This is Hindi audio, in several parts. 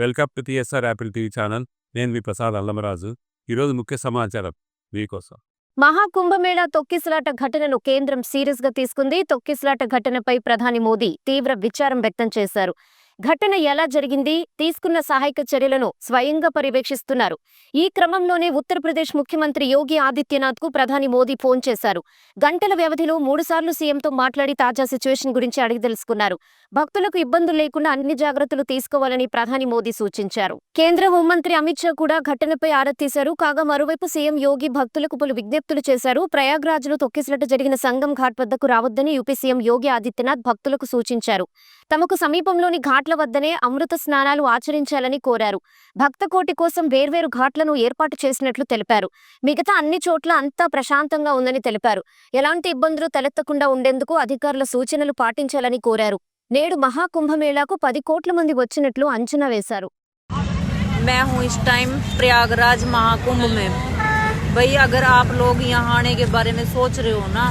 Welcome to TSR Apple TV channel. నేను మీ ప్రసాద్ అల్లమరాజు. ఈరోజు ముఖ్య సమాచారం మీకోసం. మహాకుంభమేళా తొక్కిసలాట ఘటనను కేంద్రం సీరియస్ గా తీసుకుంది. తొక్కిసలాట ఘటనపై ప్రధాని మోదీ తీవ్ర విచారం వ్యక్తం చేశారు. ఘటన ఎలా జరిగింది, తీసుకున్న సహాయక చర్యలను స్వయంగా పర్యవేక్షిస్తున్నారు. ఈ క్రమంలోనే ఉత్తరప్రదేశ్ ముఖ్యమంత్రి యోగి ఆదిత్యనాథ్ కు ప్రధాని మోదీ ఫోన్ చేశారు. గంటల వ్యవధిలో 3 సార్లు సీఎంతో మాట్లాడి తాజా సిచ్యువేషన్ గురించి అడిగి తెలుసుకున్నారు. భక్తులకు ఇబ్బందులు లేకుండా అన్ని జాగ్రత్తలు తీసుకోవాలని ప్రధాని మోదీ సూచించారు. కేంద్ర హోంమంత్రి అమిత్ షా కూడా ఘటనపై ఆరా తీశారు. కాగా మరోవైపు సీఎం యోగి భక్తులకు పలు విజ్ఞప్తులు చేశారు. ప్రయాగ్రాజ్ లో తొక్కిసలాట జరిగిన సంగం ఘాట్ వద్దకు రావద్దని యూపీ సీఎం యోగి ఆదిత్యనాథ్ భక్తులకు సూచించారు. తమకు సమీపంలోని ఘాట్ల వద్దనే అమృత స్నానాలు ఆచరించాలని కోరారు. భక్తకోటి కోసం వేర్వేరు ఘాట్లను ఏర్పాటు చేసినట్లు తెలిపారు. మిగతా అన్ని చోట్ల అంతా ప్రశాంతంగా ఉందని తెలిపారు. ఎలాంటి ఇబ్బందులు తలెత్తకుండా ఉండేందుకు అధికారుల సూచనలు పాటించాలని కోరారు. నేడు మహాకుంభమేళాకు 10 కోట్ల మంది వచ్చినట్లు అంచనా వేశారు. मैं हूँ इस टाइम प्रयागराज महाकुंभ में। भाई अगर आप लोग यहाँ आने के बारे में सोच रहे हो ना,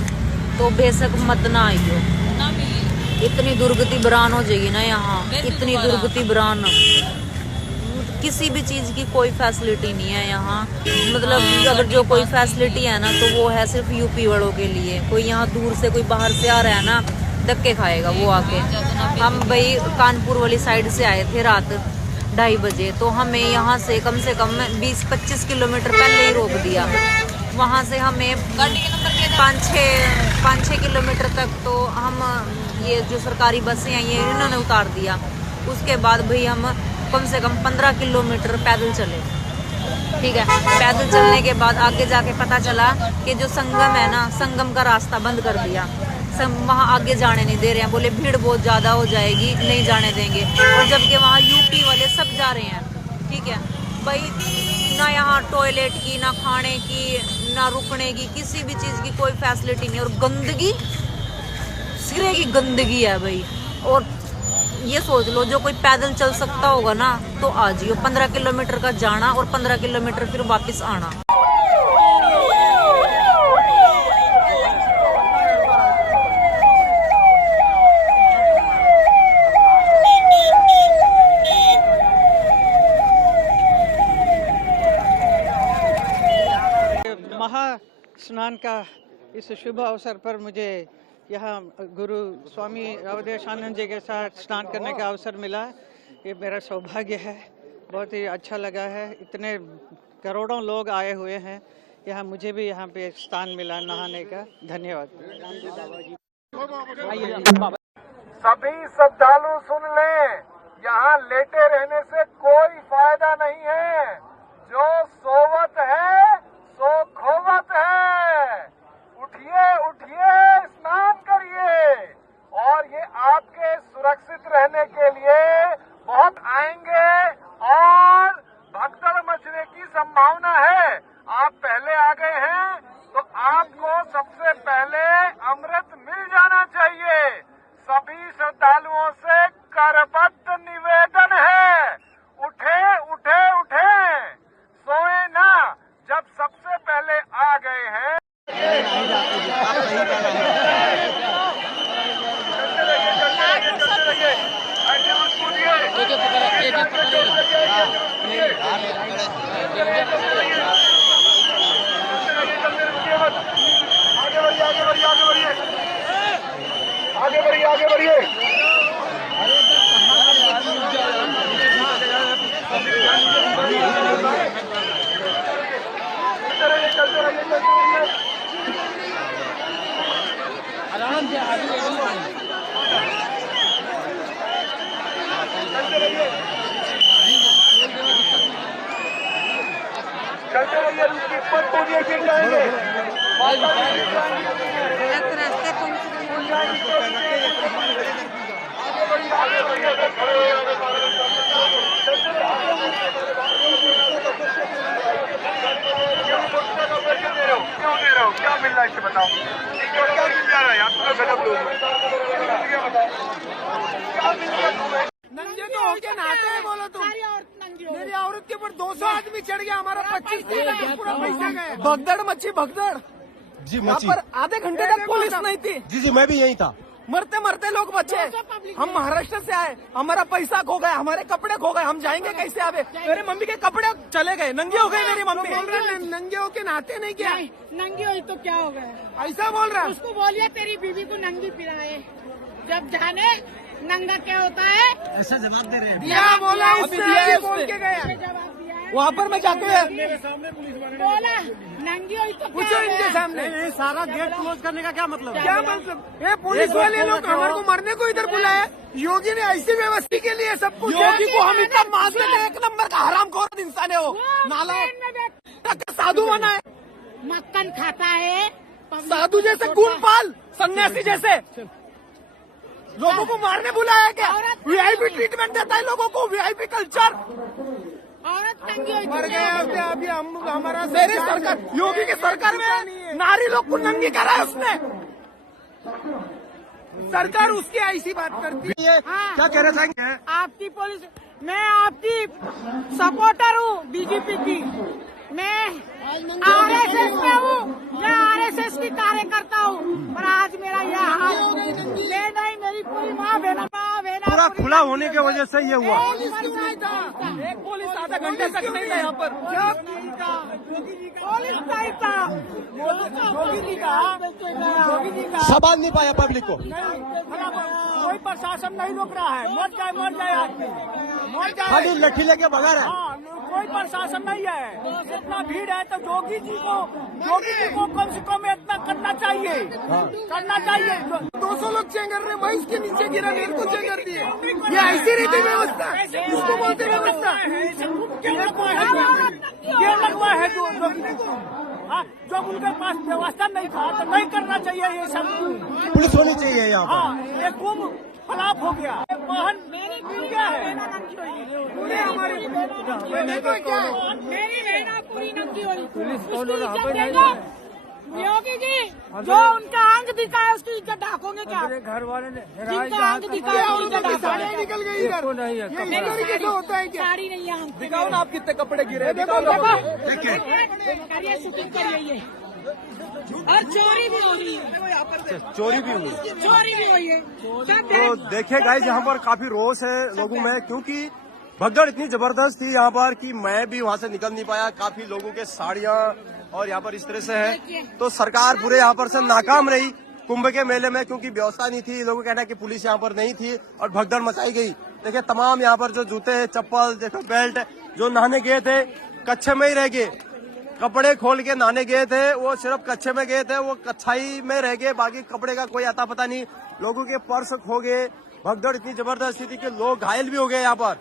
तो बेशक मत ना आइयो। इतनी दुर्गति बरान हो जाएगी ना यहाँ, इतनी दुर्गति बरान। किसी भी चीज़ की कोई फैसिलिटी नहीं है यहाँ। मतलब अगर जो कोई फैसिलिटी है ना, तो वो है सिर्फ यूपी वालों के लिए। कोई यहाँ दूर से कोई बाहर से आ रहा है ना, धक्के खाएगा वो आके। हम भाई कानपुर वाली साइड से आए थे रात 2:30 बजे, तो हमें यहाँ से कम 20-25 किलोमीटर पहले ही रोक दिया। वहाँ से हमें 5-6 किलोमीटर तक तो हम ये जो सरकारी बसें हैं ये इन्होंने उतार दिया। उसके बाद भाई हम कम से कम 15 किलोमीटर पैदल चले। ठीक है, पैदल चलने के बाद आगे जाके पता चला कि जो संगम है ना, संगम का रास्ता बंद कर दिया। वहाँ आगे जाने नहीं दे रहे हैं, बोले भीड़ बहुत ज़्यादा हो जाएगी, नहीं जाने देंगे। और जबकि वहाँ यूपी वाले सब जा रहे हैं। ठीक है भाई, ना यहाँ टॉयलेट की, ना खाने की, ना रुकने की, किसी भी चीज़ की कोई फैसिलिटी नहीं। और गंदगी, सिरे की गंदगी है भाई। और ये सोच लो, जो कोई पैदल चल सकता होगा ना, तो आ जाइयो। 15 किलोमीटर का जाना और 15 किलोमीटर फिर वापस आना। स्नान का इस शुभ अवसर पर मुझे यहाँ गुरु स्वामी अवधेशानंद जी के साथ स्नान करने का अवसर मिला। ये मेरा सौभाग्य है, बहुत ही अच्छा लगा है। इतने करोड़ों लोग आए हुए हैं यहाँ, मुझे भी यहाँ पे स्थान मिला नहाने का। धन्यवाद। सभी श्रद्धालु सुन लें, यहाँ लेटे रहने से कोई फायदा नहीं है। जो सोवत है सो खोवत है। उठिए उठिए, स्नान करिए। और ये आपके सुरक्षित रहने के लिए बहुत आएंगे और भगदड़ मचने की संभावना है। आप पहले आ गए हैं तो आपको सबसे पहले अमृत मिल जाना चाहिए। सभी श्रद्धालुओं से करबद्ध निवेदन है, उठे उठे उठे, सोए ना। जब सबसे पहले आ गए हैं आगे बढ़िए। आराम से चलते रहिए, मत पूजिए, गिर जाएंगे। क्यों दे रहा हूँ, क्या मिल रहा है इसे बताओ। क्या मिल जा रहा है आप लोग, गजब लोग नंगे तो हो के नहाते हैं। बोलो तुम, मेरी औरत के ऊपर 200 आदमी चढ़ गया, हमारा 25 पूरा पैसा गया। भगदड़ मच्छी, भगदड़ जी। यहाँ पर आधे घंटे तक पुलिस नहीं थी। जी मैं भी यही था। मरते मरते लोग बचे। हम महाराष्ट्र से आए, हमारा पैसा खो गया, हमारे कपड़े खो गए, हम जाएंगे कैसे? आवे मेरे मम्मी के कपड़े चले गए, नंगे हो गए मेरी मम्मी। नंगे होके नहाते नहीं क्या? नंगी हुई तो क्या हो गया? ऐसा बोल रहा है। उसको बोलिए तेरी बीवी को नंगी पिराए, जब जाने नंगा क्या होता है। ऐसा जवाब दे रहे हैं। दिया बोला, इससे बोल के गया। जवाब दिया है, वहाँ पर मैं जाके बोला नंगी हुई तो पूछो क्या हो इनके गया? सामने। सारा गेट क्लोज करने का क्या मतलब? क्या मतलब? ये पुलिस वाले लोग हमारे को मरने को इधर बुलाया। योगी ने ऐसी व्यवस्था के लिए सब कुछ। योगी को हम इतना मानते हैं, एक नंबर का हरामखोर इंसान है वो। नाला साधु बना है, मक्खन खाता है, साधु जैसे गुणपाल, सन्यासी जैसे लोगों को मारने बुलाया क्या? वीआईपी ट्रीटमेंट देता है लोगों को, वीआईपी कल्चर। औरत नंगी हुई मर तो गए क्या हो गया? अभी हम हमारा मेरी सरकार, योगी की सरकार में नारी लोग को नंगी करा है उसने। सरकार उसकी ऐसी बात करती है। हाँ। क्या कह रहे थे? आपकी पुलिस, मैं आपकी सपोर्टर हूँ बीजेपी की, मैं आरएसएस में हूँ, मैं आरएसएस की कार्यकर्ता हूँ, पर आज मेरा यह हाल ले नहीं, मेरी पूरी माँ बहना पूरा खुला होने की वजह से ये हुआ। एक पुलिस आधा घंटे तक नहीं था यहाँ पर। पुलिस नहीं था, योगी जी का संभाल नहीं पाया पब्लिक को। कोई प्रशासन नहीं रोक रहा है, मर जाए आदमी, मर जाए। खाली लठी लेके भगा रहा है। हाँ, कोई प्रशासन नहीं है। इतना भीड़ है तो योगी जी को कम से कम इतना करना चाहिए, करना चाहिए। 200 लोग चेंगर रहे, मैं इसके नीचे गिरा, मेरे को चेंगर दिए। ये ऐसी रीति व्यवस्था, इसको बोलते व्यवस्था। ये लगवा है जब उनके पास व्यवस्था नहीं था तो नहीं करना चाहिए ये सब। पुलिस होनी चाहिए यहाँ पर। हाँ, ये कुंभ खराब हो गया। वाहन मेरी क्या है? पूरी हमारी मेरी बहना पूरी नंगी हुई। योगी जी जो उनका अंग दिखा है उसकी इज्जत ढाकोगे क्या? घर वाले ने जिनका अंग दिखा है उसकी इज्जत ढाकोगे? निकल गई इधर। ये इस तरीके से होता है क्या? साड़ी नहीं है हमसे। दिखाओ ना आप कितने कपड़े गिरे। देखो करिए, शूटिंग करिए ये। और चोरी भी हो रही है, चोरी भी हुई। चोरी भी हुई है। तो देखिए गाइस, यहाँ पर काफी रोष है लोगों में, क्योंकि भगदड़ इतनी जबरदस्त थी यहाँ पर कि मैं भी वहाँ से निकल नहीं पाया। काफी लोगों के साड़ियाँ और यहाँ पर इस तरह से है। तो सरकार पूरे यहाँ पर से नाकाम रही कुंभ के मेले में, क्योंकि व्यवस्था नहीं थी। लोगों का कहना है कि पुलिस यहाँ पर नहीं थी और भगदड़ मचाई गई। देखिए तमाम यहाँ पर जो जूते, चप्पल, देखो बेल्ट, जो नहाने गए थे कच्छे में ही रह गए। कपड़े खोल के नहाने गए थे, वो सिर्फ कच्छे में गए थे, वो कच्छाई में रह गए, बाकी कपड़े का कोई अता पता नहीं। लोगों के पर्स खो गए। भगदड़ इतनी जबरदस्त थी कि लोग घायल भी हो गए यहाँ पर।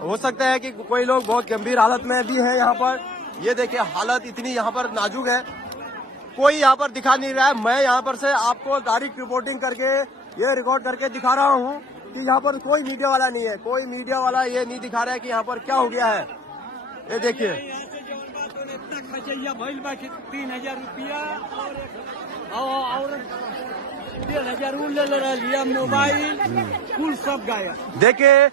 हो सकता है कि कोई लोग बहुत गंभीर हालत में भी है यहाँ पर। ये देखिए हालत इतनी यहाँ पर नाजुक है, कोई यहाँ पर दिखा नहीं रहा है। मैं यहाँ पर से आपको डायरेक्ट रिपोर्टिंग करके, ये रिकॉर्ड करके दिखा रहा हूँ कि यहाँ पर कोई मीडिया वाला नहीं है। कोई मीडिया वाला ये नहीं दिखा रहा है कि यहाँ पर क्या हो गया है। ये देखिए 3,000 रुपया और 1,500 लिया, मोबाइल कुल सब गायब। देखिए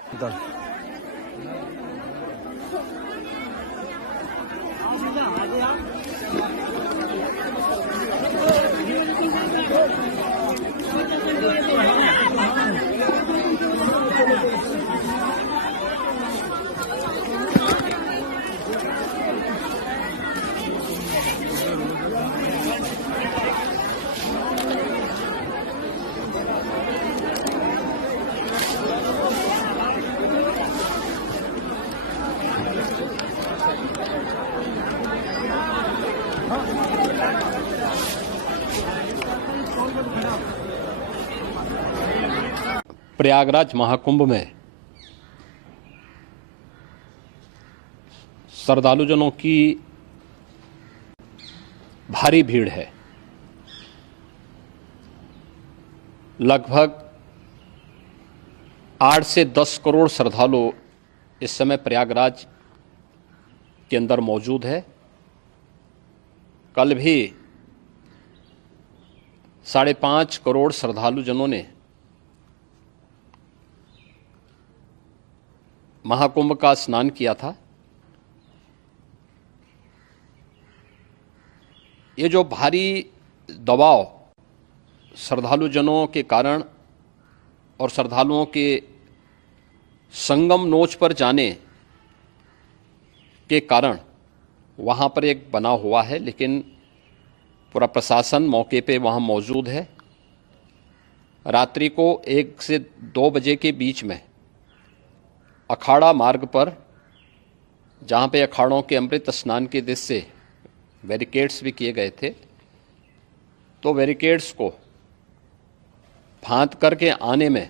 प्रयागराज महाकुंभ में श्रद्धालुजनों की भारी भीड़ है। लगभग 8 से 10 करोड़ श्रद्धालु इस समय प्रयागराज के अंदर मौजूद है। कल भी 5.5 करोड़ श्रद्धालुजनों ने महाकुंभ का स्नान किया था। ये जो भारी दबाव श्रद्धालुजनों के कारण और श्रद्धालुओं के संगम नोच पर जाने के कारण वहाँ पर एक बना हुआ है, लेकिन पूरा प्रशासन मौके पे वहाँ मौजूद है। रात्रि को 1 से 2 बजे के बीच में अखाड़ा मार्ग पर, जहाँ पे अखाड़ों के अमृत स्नान के दृश्य से बैरिकेड्स भी किए गए थे, तो बैरिकेड्स को फांद करके आने में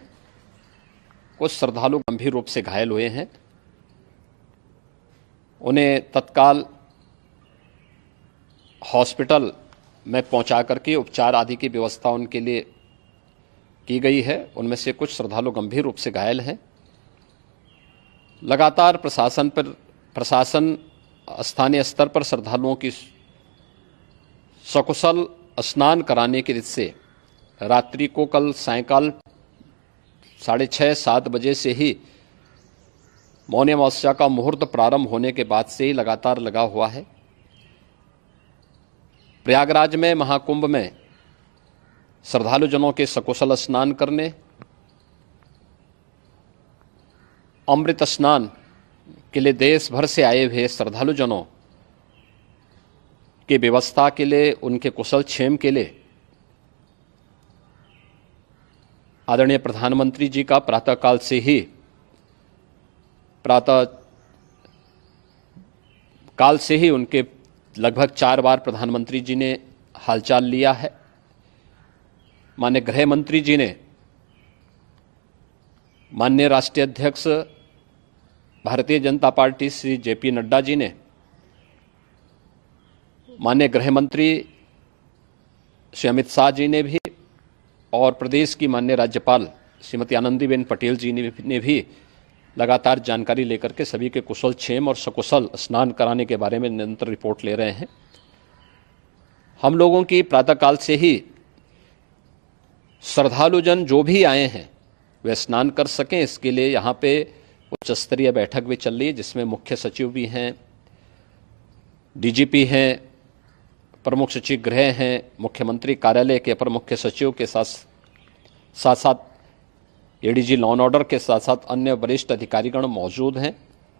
कुछ श्रद्धालु गंभीर रूप से घायल हुए हैं। उन्हें तत्काल हॉस्पिटल में पहुंचा करके उपचार आदि की व्यवस्था उनके लिए की गई है। उनमें से कुछ श्रद्धालु गंभीर रूप से घायल हैं। लगातार प्रशासन स्थानीय स्तर पर श्रद्धालुओं की सकुशल स्नान कराने के दृष्टि से रात्रि को कल सायंकाल 6:30-7 बजे से ही मौनी अमावस्या का मुहूर्त प्रारंभ होने के बाद से ही लगातार लगा हुआ है। प्रयागराज में महाकुंभ में श्रद्धालु जनों के सकुशल स्नान करने, अमृत स्नान के लिए देश भर से आए हुए श्रद्धालु जनों की व्यवस्था के लिए, उनके कुशल क्षेम के लिए आदरणीय प्रधानमंत्री जी का प्रातःकाल से ही उनके लगभग 4 बार प्रधानमंत्री जी ने हालचाल लिया है। माननीय गृह मंत्री जी ने, माननीय राष्ट्रीय अध्यक्ष भारतीय जनता पार्टी श्री JP नड्डा जी ने, माननीय गृह मंत्री श्री अमित शाह जी ने भी, और प्रदेश की माननीय राज्यपाल श्रीमती आनंदीबेन पटेल जी ने भी लगातार जानकारी लेकर के सभी के कुशल क्षेम और सकुशल स्नान कराने के बारे में निरंतर रिपोर्ट ले रहे हैं। हम लोगों की प्रातःकाल से ही श्रद्धालुजन जो भी आए हैं वे स्नान कर सकें, इसके लिए यहाँ पे उच्च स्तरीय बैठक भी चल रही है, जिसमें मुख्य सचिव भी हैं, DGP हैं, प्रमुख सचिव गृह हैं, मुख्यमंत्री कार्यालय के अपर मुख्य सचिव के साथ साथ ADG लॉ एंड ऑर्डर के साथ साथ अन्य वरिष्ठ अधिकारीगण मौजूद हैं।